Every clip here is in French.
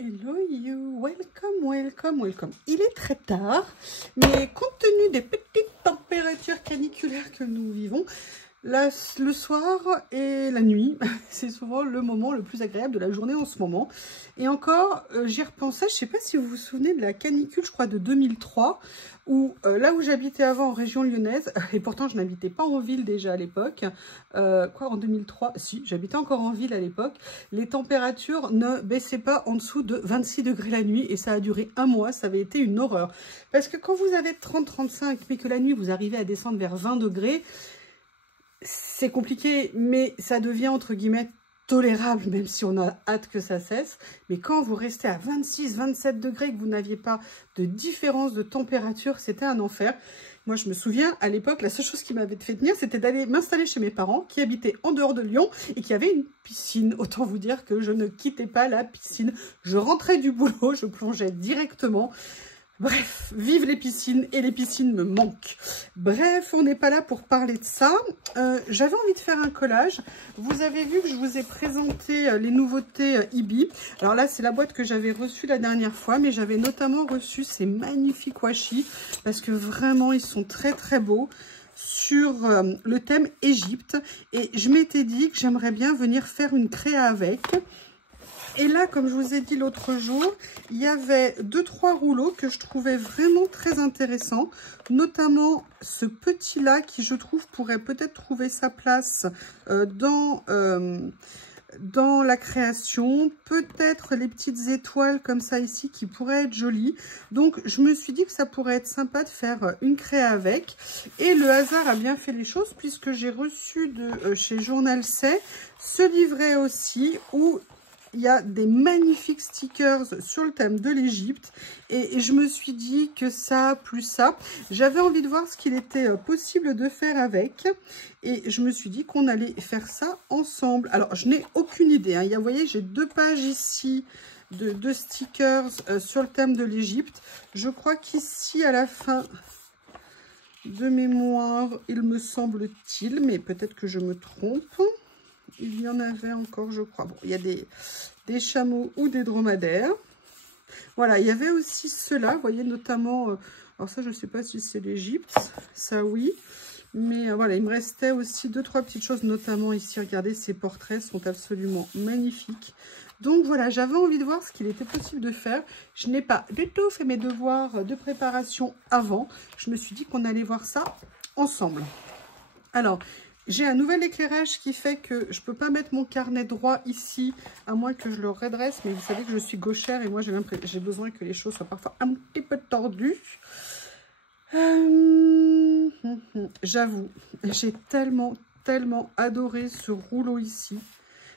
Hello you, welcome, welcome, welcome. Il est très tard, mais compte tenu des petites températures caniculaires que nous vivons, le soir et la nuit, c'est souvent le moment le plus agréable de la journée en ce moment. Et encore, j'y repensais, je ne sais pas si vous vous souvenez de la canicule, je crois, de 2003, où là où j'habitais avant en région lyonnaise, et pourtant je n'habitais pas en ville déjà à l'époque, en 2003, si, j'habitais encore en ville à l'époque, les températures ne baissaient pas en dessous de 26 degrés la nuit, et ça a duré un mois, ça avait été une horreur. Parce que quand vous avez 30-35, mais que la nuit vous arrivez à descendre vers 20 degrés, c'est compliqué, mais ça devient entre guillemets tolérable, même si on a hâte que ça cesse. Mais quand vous restez à 26-27 degrés, que vous n'aviez pas de différence de température, c'était un enfer. Moi, je me souviens, à l'époque, la seule chose qui m'avait fait tenir, c'était d'aller m'installer chez mes parents, qui habitaient en dehors de Lyon et qui avaient une piscine. Autant vous dire que je ne quittais pas la piscine. Je rentrais du boulot, je plongeais directement. Bref, vive les piscines, et les piscines me manquent. Bref, on n'est pas là pour parler de ça. J'avais envie de faire un collage. Vous avez vu que je vous ai présenté les nouveautés Ibi. Alors là, c'est la boîte que j'avais reçue la dernière fois, mais j'avais notamment reçu ces magnifiques washi, parce que vraiment, ils sont très très beaux, sur le thème Égypte. Et je m'étais dit que j'aimerais bien venir faire une créa avec. Et là, comme je vous ai dit l'autre jour, il y avait 2-3 rouleaux que je trouvais vraiment très intéressants, notamment ce petit-là qui, je trouve, pourrait peut-être trouver sa place dans la création. Peut-être les petites étoiles comme ça ici qui pourraient être jolies. Donc, je me suis dit que ça pourrait être sympa de faire une créa avec. Et le hasard a bien fait les choses puisque j'ai reçu de chez Journal C ce livret aussi où il y a des magnifiques stickers sur le thème de l'Égypte et je me suis dit que ça, plus ça, j'avais envie de voir ce qu'il était possible de faire avec et je me suis dit qu'on allait faire ça ensemble. Alors, je n'ai aucune idée, hein. Vous voyez, j'ai 2 pages ici de stickers sur le thème de l'Égypte. Je crois qu'ici, à la fin de mémoire, il me semble-t-il, mais peut-être que je me trompe. Il y en avait encore, je crois. Bon, il y a des chameaux ou des dromadaires. Voilà, il y avait aussi ceux-là, vous voyez, notamment... alors ça, je ne sais pas si c'est l'Égypte. Ça, oui. Mais voilà, il me restait aussi 2-3 petites choses, notamment ici. Regardez, ces portraits sont absolument magnifiques. Donc voilà, j'avais envie de voir ce qu'il était possible de faire. Je n'ai pas du tout fait mes devoirs de préparation avant. Je me suis dit qu'on allait voir ça ensemble. Alors... j'ai un nouvel éclairage qui fait que je ne peux pas mettre mon carnet droit ici, à moins que je le redresse. Mais vous savez que je suis gauchère et moi, j'ai besoin que les choses soient parfois un petit peu tordues. J'avoue, j'ai tellement adoré ce rouleau ici.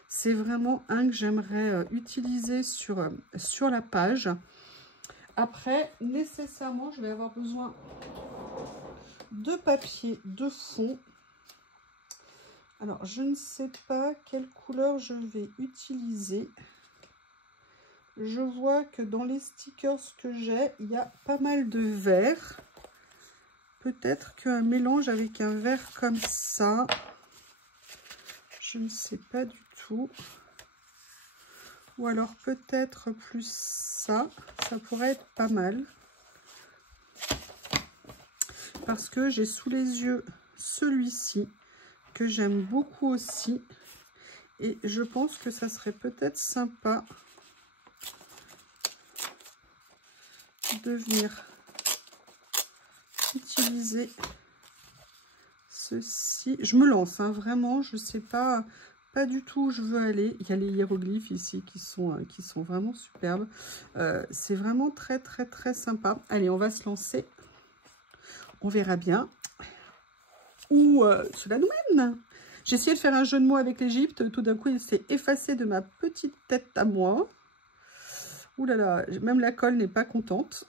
C'est vraiment un que j'aimerais utiliser sur la page. Après, nécessairement, je vais avoir besoin de papier de fond. Alors, je ne sais pas quelle couleur je vais utiliser. Je vois que dans les stickers que j'ai, il y a pas mal de vert. Peut-être qu'un mélange avec un vert comme ça. Je ne sais pas du tout. Ou alors peut-être plus ça. Ça pourrait être pas mal. Parce que j'ai sous les yeux celui-ci, que j'aime beaucoup aussi, et je pense que ça serait peut-être sympa de venir utiliser ceci. Je me lance, hein, vraiment, je sais pas du tout où je veux aller. Il y a les hiéroglyphes ici qui sont vraiment superbes. C'est vraiment très sympa. Allez, on va se lancer. On verra bien où cela nous mène. J'ai essayé de faire un jeu de mots avec l'Égypte. Tout d'un coup, il s'est effacé de ma petite tête à moi. Ouh là là, même la colle n'est pas contente.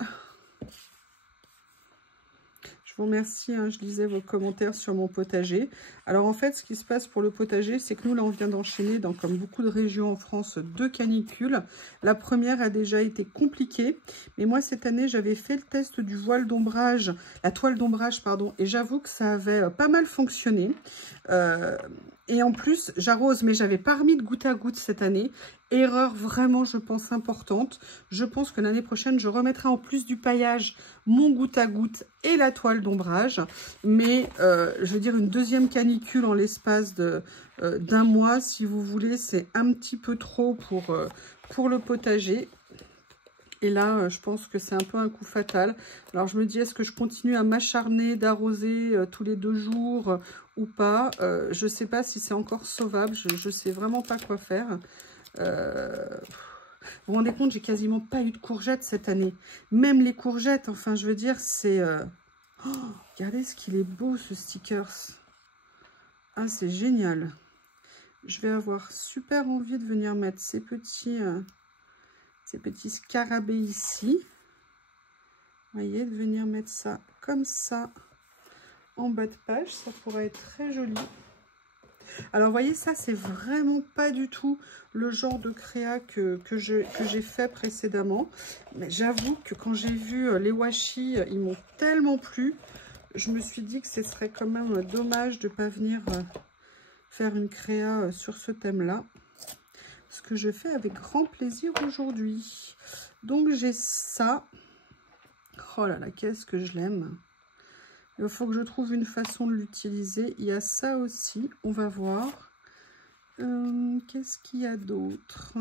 Je vous remercie, hein, je lisais vos commentaires sur mon potager. Alors en fait, ce qui se passe pour le potager, c'est que nous, là, on vient d'enchaîner, comme beaucoup de régions en France, 2 canicules. La première a déjà été compliquée. Mais moi, cette année, j'avais fait le test du voile d'ombrage, la toile d'ombrage, pardon. Et j'avoue que ça avait pas mal fonctionné. Et en plus, j'arrose, mais j'avais pas remis de goutte à goutte cette année. Erreur vraiment, je pense, importante. Je pense que l'année prochaine, je remettrai en plus du paillage mon goutte à goutte et la toile d'ombrage. Mais, je veux dire, une deuxième canicule en l'espace d'un mois, si vous voulez, c'est un petit peu trop pour le potager. Et là, je pense que c'est un peu un coup fatal. Alors, je me dis, est-ce que je continue à m'acharner d'arroser tous les 2 jours ou pas? Je ne sais pas si c'est encore sauvable. Je ne sais vraiment pas quoi faire. Vous vous rendez compte, j'ai quasiment pas eu de courgettes cette année. Même les courgettes, enfin, je veux dire, c'est... Oh, regardez ce qu'il est beau, ce stickers. Ah, c'est génial. Je vais avoir super envie de venir mettre ces petits scarabées ici. Vous voyez, de venir mettre ça comme ça en bas de page, ça pourrait être très joli. Alors, vous voyez, ça, c'est vraiment pas du tout le genre de créa que j'ai fait précédemment. Mais j'avoue que quand j'ai vu les washi, ils m'ont tellement plu. Je me suis dit que ce serait quand même dommage de ne pas venir faire une créa sur ce thème-là. Ce que je fais avec grand plaisir aujourd'hui. Donc, j'ai ça. Oh là là, qu'est-ce que je l'aime. Il faut que je trouve une façon de l'utiliser. Il y a ça aussi, on va voir. Qu'est-ce qu'il y a d'autre?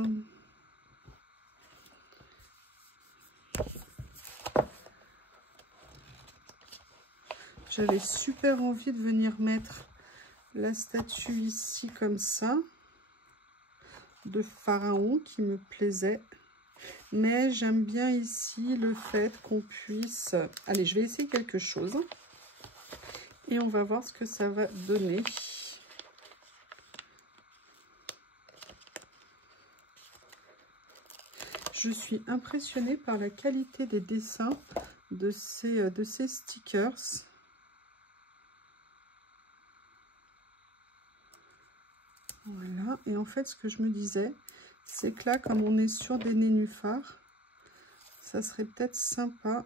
J'avais super envie de venir mettre la statue ici comme ça, de Pharaon qui me plaisait. Mais j'aime bien ici le fait qu'on puisse... Allez, je vais essayer quelque chose. Et on va voir ce que ça va donner. Je suis impressionnée par la qualité des dessins de ces stickers. Voilà. Et en fait, ce que je me disais, c'est que là, comme on est sur des nénuphars, ça serait peut-être sympa,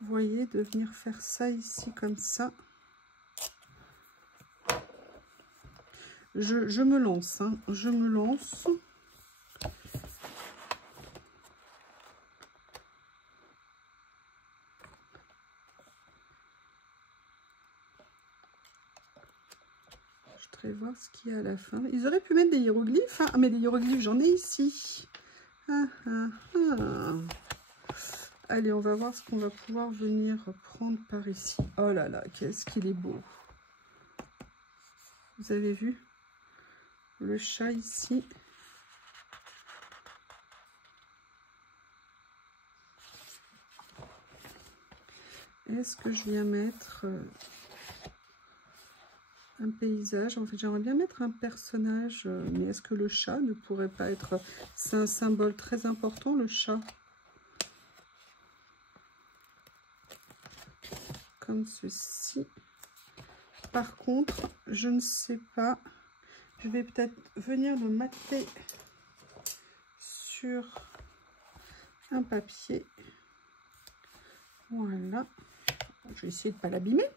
vous voyez, de venir faire ça ici comme ça. Je me lance, hein, je me lance. Je voudrais voir ce qu'il y a à la fin. Ils auraient pu mettre des hiéroglyphes, hein. Ah, mais des hiéroglyphes, j'en ai ici. Ah, ah, ah. Allez, on va voir ce qu'on va pouvoir venir prendre par ici. Oh là là, qu'est-ce qu'il est beau. Vous avez vu le chat ici. Est-ce que je viens mettre un paysage? En fait, j'aimerais bien mettre un personnage, mais est-ce que le chat ne pourrait pas être... C'est un symbole très important, le chat. Comme ceci. Par contre, je ne sais pas. Je vais peut-être venir le mater sur un papier. Voilà. Je vais essayer de ne pas l'abîmer.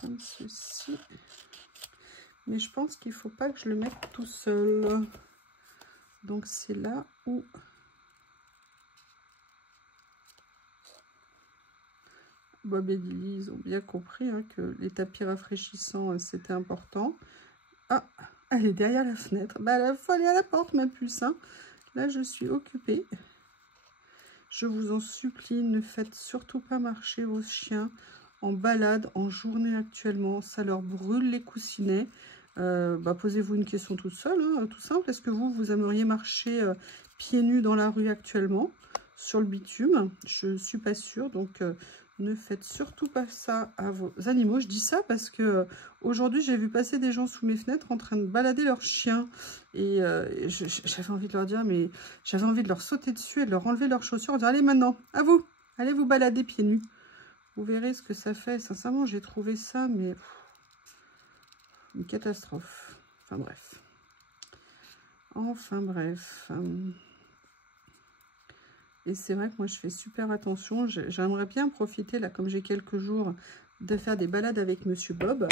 Comme ceci. Mais je pense qu'il ne faut pas que je le mette tout seul. Donc c'est là où... Bob et Lily, ils ont bien compris hein, que les tapis rafraîchissants, c'était important. Ah, elle est derrière la fenêtre. Bah, il faut aller à la porte, ma puce. Hein. Là, je suis occupée. Je vous en supplie, ne faites surtout pas marcher vos chiens en balade, en journée actuellement. Ça leur brûle les coussinets. Posez-vous une question toute seule, hein, tout simple. Est-ce que vous aimeriez marcher pieds nus dans la rue actuellement, sur le bitume? Je ne suis pas sûre, donc... ne faites surtout pas ça à vos animaux. Je dis ça parce que aujourd'hui, j'ai vu passer des gens sous mes fenêtres en train de balader leurs chiens. Et j'avais envie de leur dire, mais j'avais envie de leur sauter dessus et de leur enlever leurs chaussures en disant, allez maintenant, à vous, allez vous balader pieds nus. Vous verrez ce que ça fait. Sincèrement, j'ai trouvé ça, mais une catastrophe. Enfin bref. Enfin bref. Et c'est vrai que moi, je fais super attention. J'aimerais bien profiter, là, comme j'ai quelques jours, de faire des balades avec Monsieur Bob.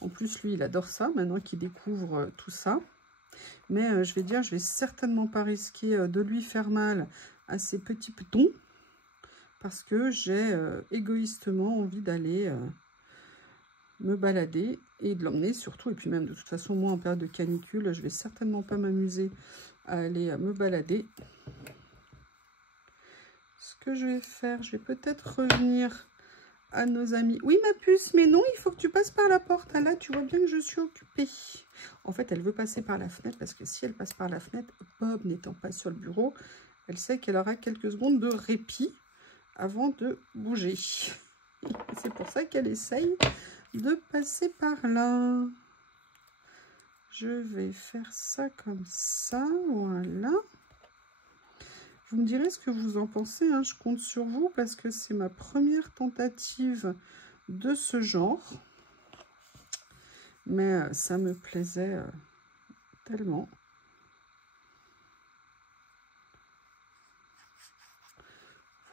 En plus, lui, il adore ça, maintenant qu'il découvre tout ça. Mais je vais dire, je vais certainement pas risquer de lui faire mal à ses petits petons. Parce que j'ai égoïstement envie d'aller me balader et de l'emmener surtout. Et puis même, de toute façon, moi, en période de canicule, je vais certainement pas m'amuser à aller me balader. Ce que je vais faire, je vais peut-être revenir à nos amis. Oui, ma puce, mais non, il faut que tu passes par la porte. Ah, là, tu vois bien que je suis occupée. En fait, elle veut passer par la fenêtre parce que si elle passe par la fenêtre, Bob n'étant pas sur le bureau, elle sait qu'elle aura quelques secondes de répit avant de bouger. C'est pour ça qu'elle essaye de passer par là. Je vais faire ça comme ça, voilà. Vous me direz ce que vous en pensez, hein. Je compte sur vous parce que c'est ma première tentative de ce genre. Mais ça me plaisait tellement.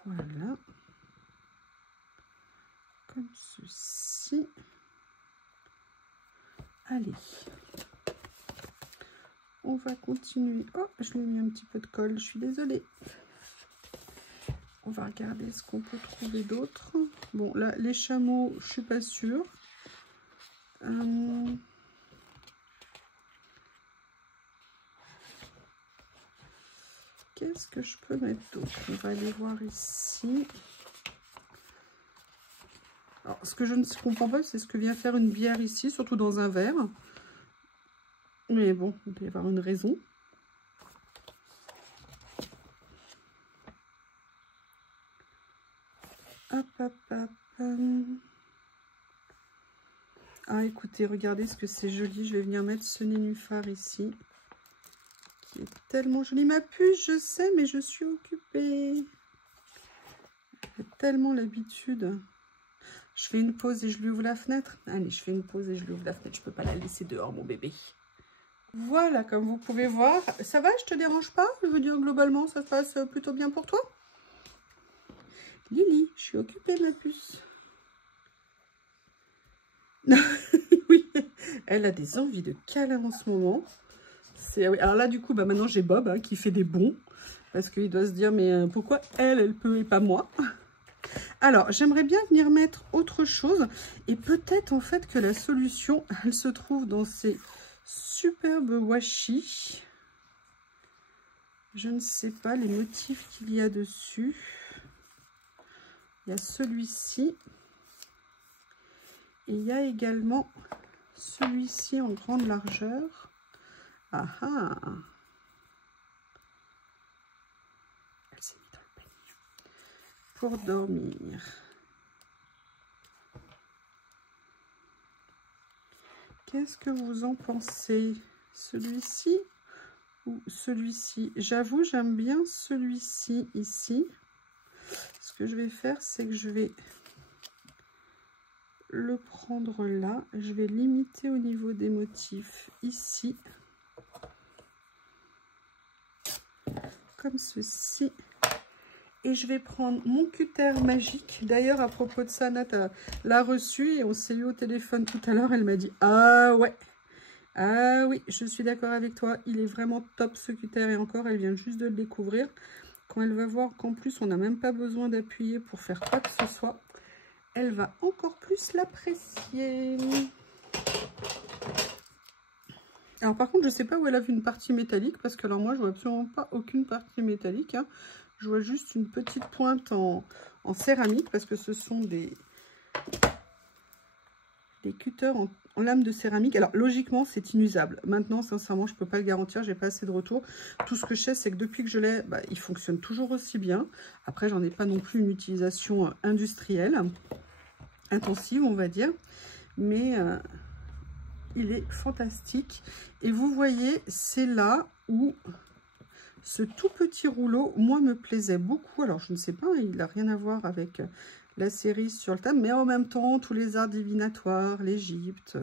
Voilà. Comme ceci. Allez. On va continuer. Oh, je lui ai mis un petit peu de colle, je suis désolée. On va regarder ce qu'on peut trouver d'autre. Bon, là, les chameaux, je suis pas sûre. Qu'est-ce que je peux mettre d'autre? On va aller voir ici. Alors, ce que je ne comprends pas, c'est ce que vient faire une bière ici, surtout dans un verre. Mais bon, il doit y avoir une raison. Hop, hop, hop. Ah, écoutez, regardez ce que c'est joli. Je vais venir mettre ce nénuphar ici. Qui est tellement joli. Ma puce, je sais, mais je suis occupée. J'ai tellement l'habitude. Je fais une pause et je lui ouvre la fenêtre. Allez, je fais une pause et je lui ouvre la fenêtre. Je peux pas la laisser dehors, mon bébé. Voilà, comme vous pouvez voir. Ça va, je te dérange pas? Je veux dire, globalement, ça se passe plutôt bien pour toi? Lily, je suis occupée, ma puce. Oui, elle a des envies de câlin en ce moment. Alors là, du coup, bah, maintenant, j'ai Bob hein, qui fait des bonds. Parce qu'il doit se dire, mais pourquoi elle peut et pas moi? Alors, j'aimerais bien venir mettre autre chose. Et peut-être, en fait, que la solution, elle se trouve dans ces superbes washi. Je ne sais pas les motifs qu'il y a dessus. Il y a celui-ci. Et il y a également celui-ci en grande largeur. Ah ah! Elle s'est mise dans le panier. Pour dormir. Qu'est-ce que vous en pensez? Celui-ci ou celui-ci? J'avoue, j'aime bien celui-ci ici. Ce que je vais faire, c'est que je vais le prendre là. Je vais limiter au niveau des motifs ici. Comme ceci. Et je vais prendre mon cutter magique. D'ailleurs, à propos de ça, Nat l'a reçu et on s'est eu au téléphone tout à l'heure. Elle m'a dit, ah ouais. Ah oui, je suis d'accord avec toi. Il est vraiment top ce cutter. Et encore, elle vient juste de le découvrir. Quand elle va voir qu'en plus, on n'a même pas besoin d'appuyer pour faire quoi que ce soit, elle va encore plus l'apprécier. Alors par contre, je ne sais pas où elle a vu une partie métallique. Parce que alors moi, je vois absolument pas aucune partie métallique. Hein. Je vois juste une petite pointe en céramique. Parce que ce sont des cutters en lame de céramique. Alors logiquement c'est inusable. Maintenant sincèrement je peux pas le garantir, j'ai pas assez de retour. Tout ce que je sais c'est que depuis que je l'ai, bah, il fonctionne toujours aussi bien. Après j'en ai pas non plus une utilisation industrielle intensive on va dire, mais il est fantastique. Et vous voyez c'est là où ce tout petit rouleau moi me plaisait beaucoup. Alors je ne sais pas, il n'a rien à voir avec la série sur le thème, mais en même temps, tous les arts divinatoires, l'Égypte,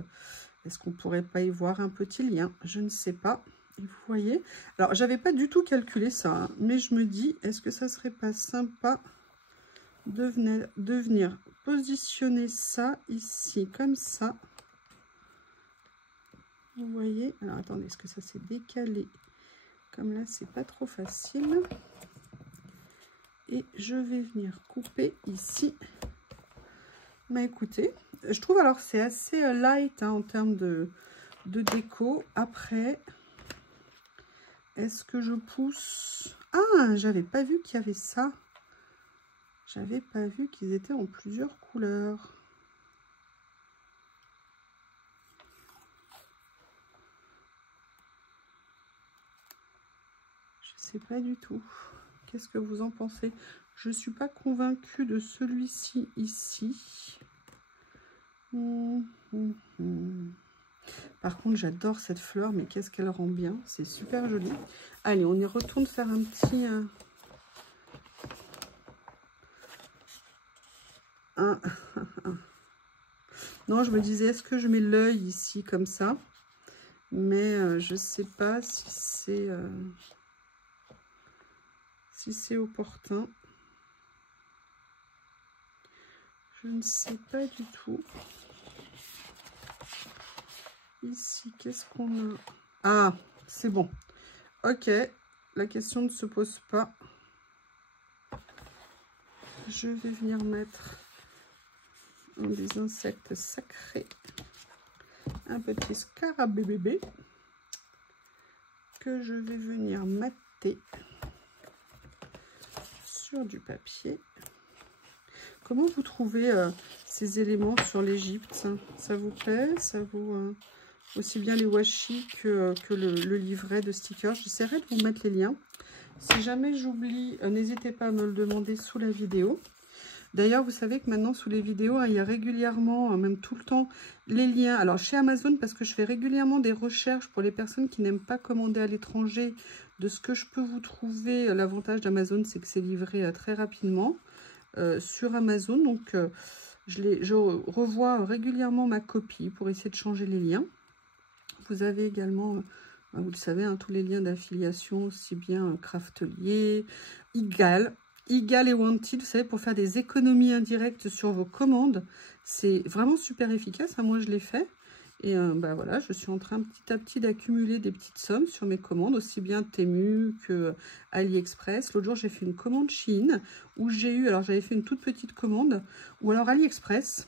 est-ce qu'on pourrait pas y voir un petit lien? Je ne sais pas. Et vous voyez, alors j'avais pas du tout calculé ça, hein, mais je me dis, est-ce que ça serait pas sympa de venir positionner ça ici, comme ça. Vous voyez, alors attendez, est-ce que ça s'est décalé? Comme là, c'est pas trop facile. Et je vais venir couper ici. Mais écoutez, je trouve alors c'est assez light hein, en termes de déco. Après, est-ce que je pousse? Ah, j'avais pas vu qu'il y avait ça. J'avais pas vu qu'ils étaient en plusieurs couleurs. Je sais pas du tout. Qu'est-ce que vous en pensez? Je suis pas convaincue de celui-ci ici. Par contre, j'adore cette fleur, mais qu'est-ce qu'elle rend bien. C'est super joli. Allez, on y retourne faire un petit... Non, je me disais, est-ce que je mets l'œil ici comme ça? Mais je sais pas si c'est opportun. Je ne sais pas du tout. Ici, qu'est-ce qu'on a? Ah, c'est bon. Ok, la question ne se pose pas. Je vais venir mettre des insectes sacrés. Un petit scarabée bébé que je vais venir mater sur du papier. Comment vous trouvez ces éléments sur l'Égypte? Ça vous plaît? Ça vous aussi bien les washi que le livret de stickers? J'essaierai de vous mettre les liens. Si jamais j'oublie, n'hésitez pas à me le demander sous la vidéo. D'ailleurs, vous savez que maintenant, sous les vidéos, hein, il y a régulièrement, même tout le temps, les liens. Alors, chez Amazon, parce que je fais régulièrement des recherches pour les personnes qui n'aiment pas commander à l'étranger, de ce que je peux vous trouver. L'avantage d'Amazon, c'est que c'est livré très rapidement sur Amazon. Donc, je revois régulièrement ma copie pour essayer de changer les liens. Vous avez également... Vous le savez, hein, tous les liens d'affiliation, aussi bien Craftelier, Igal et Wanted, vous savez, pour faire des économies indirectes sur vos commandes. C'est vraiment super efficace, hein, moi je l'ai fait. Et bah voilà, je suis en train petit à petit d'accumuler des petites sommes sur mes commandes, aussi bien Temu que AliExpress. L'autre jour, j'ai fait une commande Shein, où j'ai eu, alors j'avais fait une toute petite commande, ou alors AliExpress,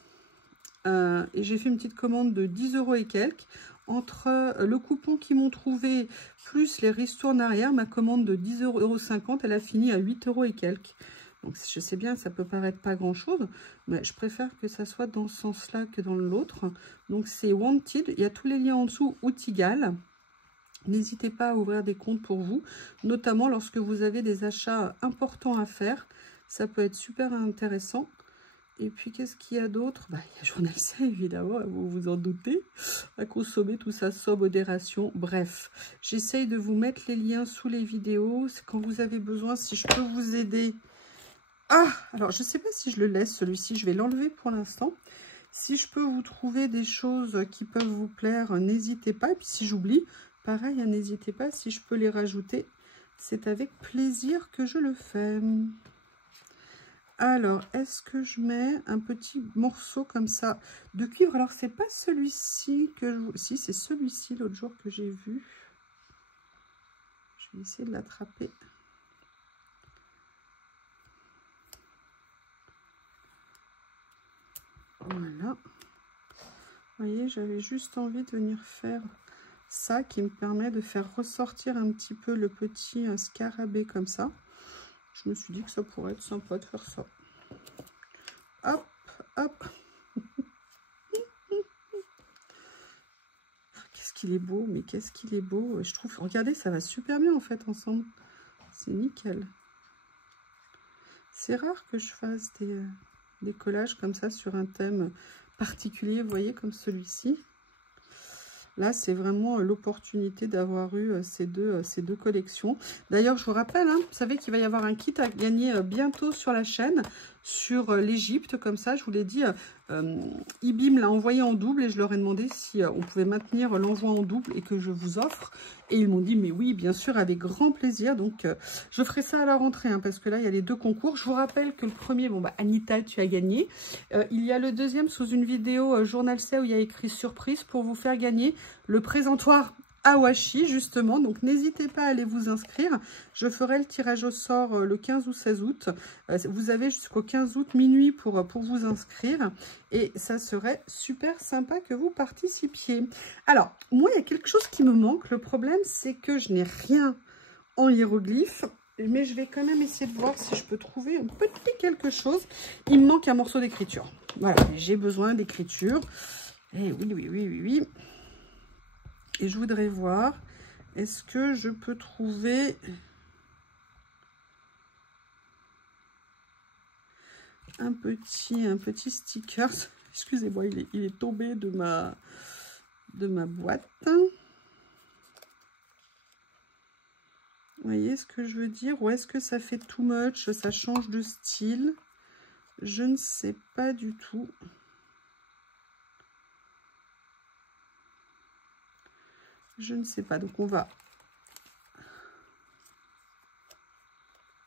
et j'ai fait une petite commande de 10 € et quelques. Entre le coupon qu'ils m'ont trouvé, plus les ristournes arrière, ma commande de 10,50 €, elle a fini à 8 € et quelques. Donc je sais bien, ça peut paraître pas grand-chose, mais je préfère que ça soit dans ce sens-là que dans l'autre. Donc c'est Wanted, il y a tous les liens en dessous, Outil-Gal. N'hésitez pas à ouvrir des comptes pour vous, notamment lorsque vous avez des achats importants à faire. Ça peut être super intéressant. Et puis, qu'est-ce qu'il y a d'autre? Bah, il y a Journal C, évidemment, vous vous en doutez. À consommer tout ça sans modération. Bref, j'essaye de vous mettre les liens sous les vidéos. C'est quand vous avez besoin, si je peux vous aider. Ah, alors, je ne sais pas si je le laisse, celui-ci. Je vais l'enlever pour l'instant. Si je peux vous trouver des choses qui peuvent vous plaire, n'hésitez pas. Et puis, si j'oublie, pareil, n'hésitez pas. Si je peux les rajouter, c'est avec plaisir que je le fais. Alors, est-ce que je mets un petit morceau comme ça de cuivre? Alors, c'est pas celui-ci que je... Si, c'est celui-ci l'autre jour que j'ai vu. Je vais essayer de l'attraper. Voilà. Vous voyez, j'avais juste envie de venir faire ça qui me permet de faire ressortir un petit peu le petit scarabée comme ça. Je me suis dit que ça pourrait être sympa de faire ça. Hop, hop. Qu'est-ce qu'il est beau, mais qu'est-ce qu'il est beau. Je trouve, regardez, ça va super bien en fait ensemble. C'est nickel. C'est rare que je fasse des collages comme ça sur un thème particulier, vous voyez, comme celui-ci. Là, c'est vraiment l'opportunité d'avoir eu ces deux collections. D'ailleurs, je vous rappelle, hein, vous savez qu'il va y avoir un kit à gagner bientôt sur la chaîne, sur l'Égypte, comme ça, je vous l'ai dit. Ibi me l'a envoyé en double et je leur ai demandé si on pouvait maintenir l'envoi en double et que je vous offre. Et ils m'ont dit, mais oui, bien sûr, avec grand plaisir. Donc, je ferai ça à la rentrée, hein, parce que là, il y a les 2 concours. Je vous rappelle que le premier, bon, bah, Anita, tu as gagné. Il y a le deuxième sous une vidéo Journal C où il y a écrit surprise pour vous faire gagner le présentoir Awashi, justement. Donc, n'hésitez pas à aller vous inscrire. Je ferai le tirage au sort le 15 ou 16 août. Vous avez jusqu'au 15 août minuit pour vous inscrire. Et ça serait super sympa que vous participiez. Alors, moi, il y a quelque chose qui me manque. Le problème, c'est que je n'ai rien en hiéroglyphe. Mais je vais quand même essayer de voir si je peux trouver un petit quelque chose. Il me manque un morceau d'écriture. Voilà, j'ai besoin d'écriture. Et oui. Et je voudrais voir, est-ce que je peux trouver un petit sticker. Excusez-moi, il est tombé de ma boîte. Vous voyez ce que je veux dire? Ou est-ce que ça fait too much? Ça change de style? Je ne sais pas du tout. Je ne sais pas. Donc, on va...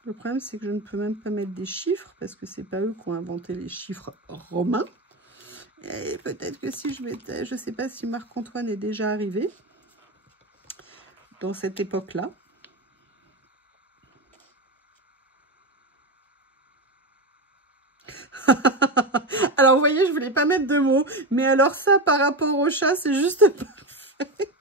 Le problème, c'est que je ne peux même pas mettre des chiffres parce que c'est pas eux qui ont inventé les chiffres romains. Et peut-être que si je mettais... Je ne sais pas si Marc-Antoine est déjà arrivé dans cette époque-là. Alors, vous voyez, je voulais pas mettre de mots. Mais alors ça, par rapport au chat, c'est juste parfait.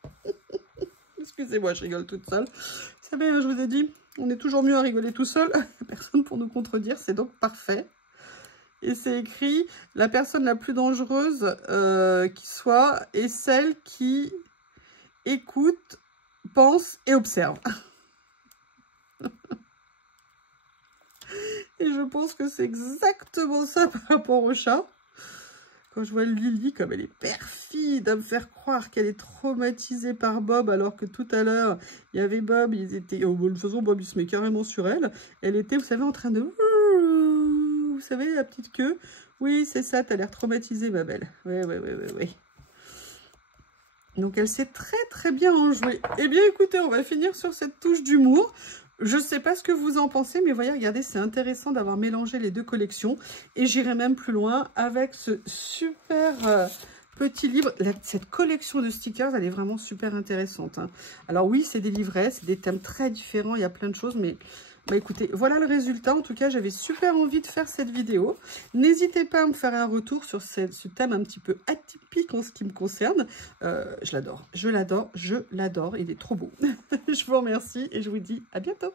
Excusez-moi, je rigole toute seule. Vous savez, je vous ai dit, on est toujours mieux à rigoler tout seul. Personne pour nous contredire, c'est donc parfait. Et c'est écrit, la personne la plus dangereuse qui soit est celle qui écoute, pense et observe. Et je pense que c'est exactement ça par rapport au chat. Quand je vois Lily, comme elle est perfide à me faire croire qu'elle est traumatisée par Bob, alors que tout à l'heure, il y avait Bob, ils étaient... Oh, de toute façon, Bob, il se met carrément sur elle. Elle était, vous savez, en train de... Vous savez, la petite queue. Oui, c'est ça, t'as l'air traumatisée, ma belle. Oui. Donc, elle sait très bien en jouer. Eh bien, écoutez, on va finir sur cette touche d'humour. Je ne sais pas ce que vous en pensez, mais voyez, regardez, c'est intéressant d'avoir mélangé les 2 collections. Et j'irai même plus loin avec ce super petit livre. Cette collection de stickers, elle est vraiment super intéressante, hein. Alors oui, c'est des livrets, c'est des thèmes très différents, il y a plein de choses, mais... Bah écoutez, voilà le résultat. En tout cas, j'avais super envie de faire cette vidéo. N'hésitez pas à me faire un retour sur ce thème un petit peu atypique en ce qui me concerne. Je l'adore. Il est trop beau. Je vous remercie et je vous dis à bientôt.